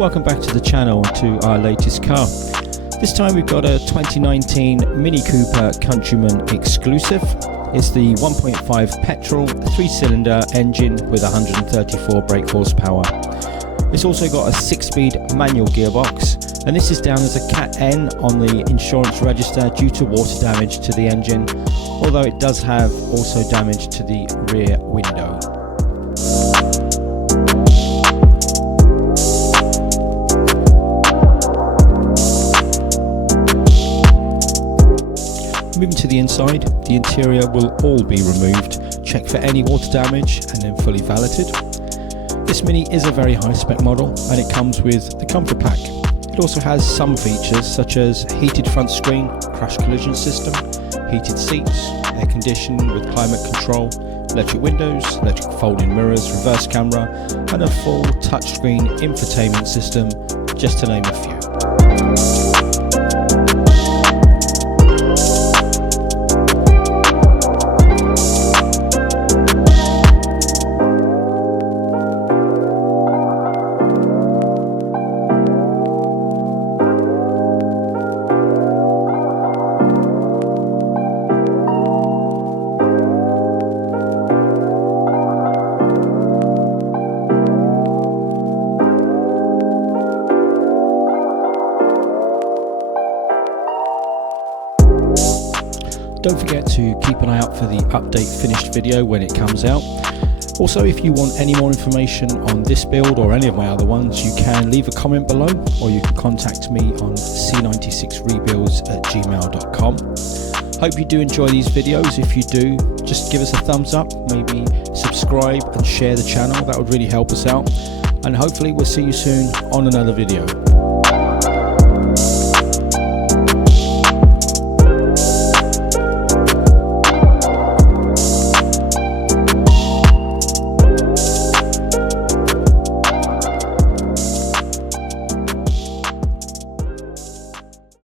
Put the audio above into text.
welcome back to the channel and to our latest car. This time we've got a 2019 Mini Countryman Exclusive. It's the 1.5 petrol 3-cylinder engine with 134 brake horsepower. It's also got a 6-speed manual gearbox, and this is down as a Cat N on the insurance register due to water damage to the engine, although it does have also damage to the rear window. Moving to the inside, the interior will all be removed, check for any water damage and then fully valeted. This Mini is a very high spec model and it comes with the comfort pack. It also has some features such as heated front screen, crash collision system, heated seats, air conditioning with climate control, electric windows, electric folding mirrors, reverse camera and a full touchscreen infotainment system, just to name a few. Don't forget to keep an eye out for the update finished video when it comes out. Also, if you want any more information on this build or any of my other ones, you can leave a comment below or you can contact me on C96 Rebuilds at gmail.com. Hope you do enjoy these videos. If you do, just give us a thumbs up, maybe subscribe and share the channel. That would really help us out. And hopefully we'll see you soon on another video.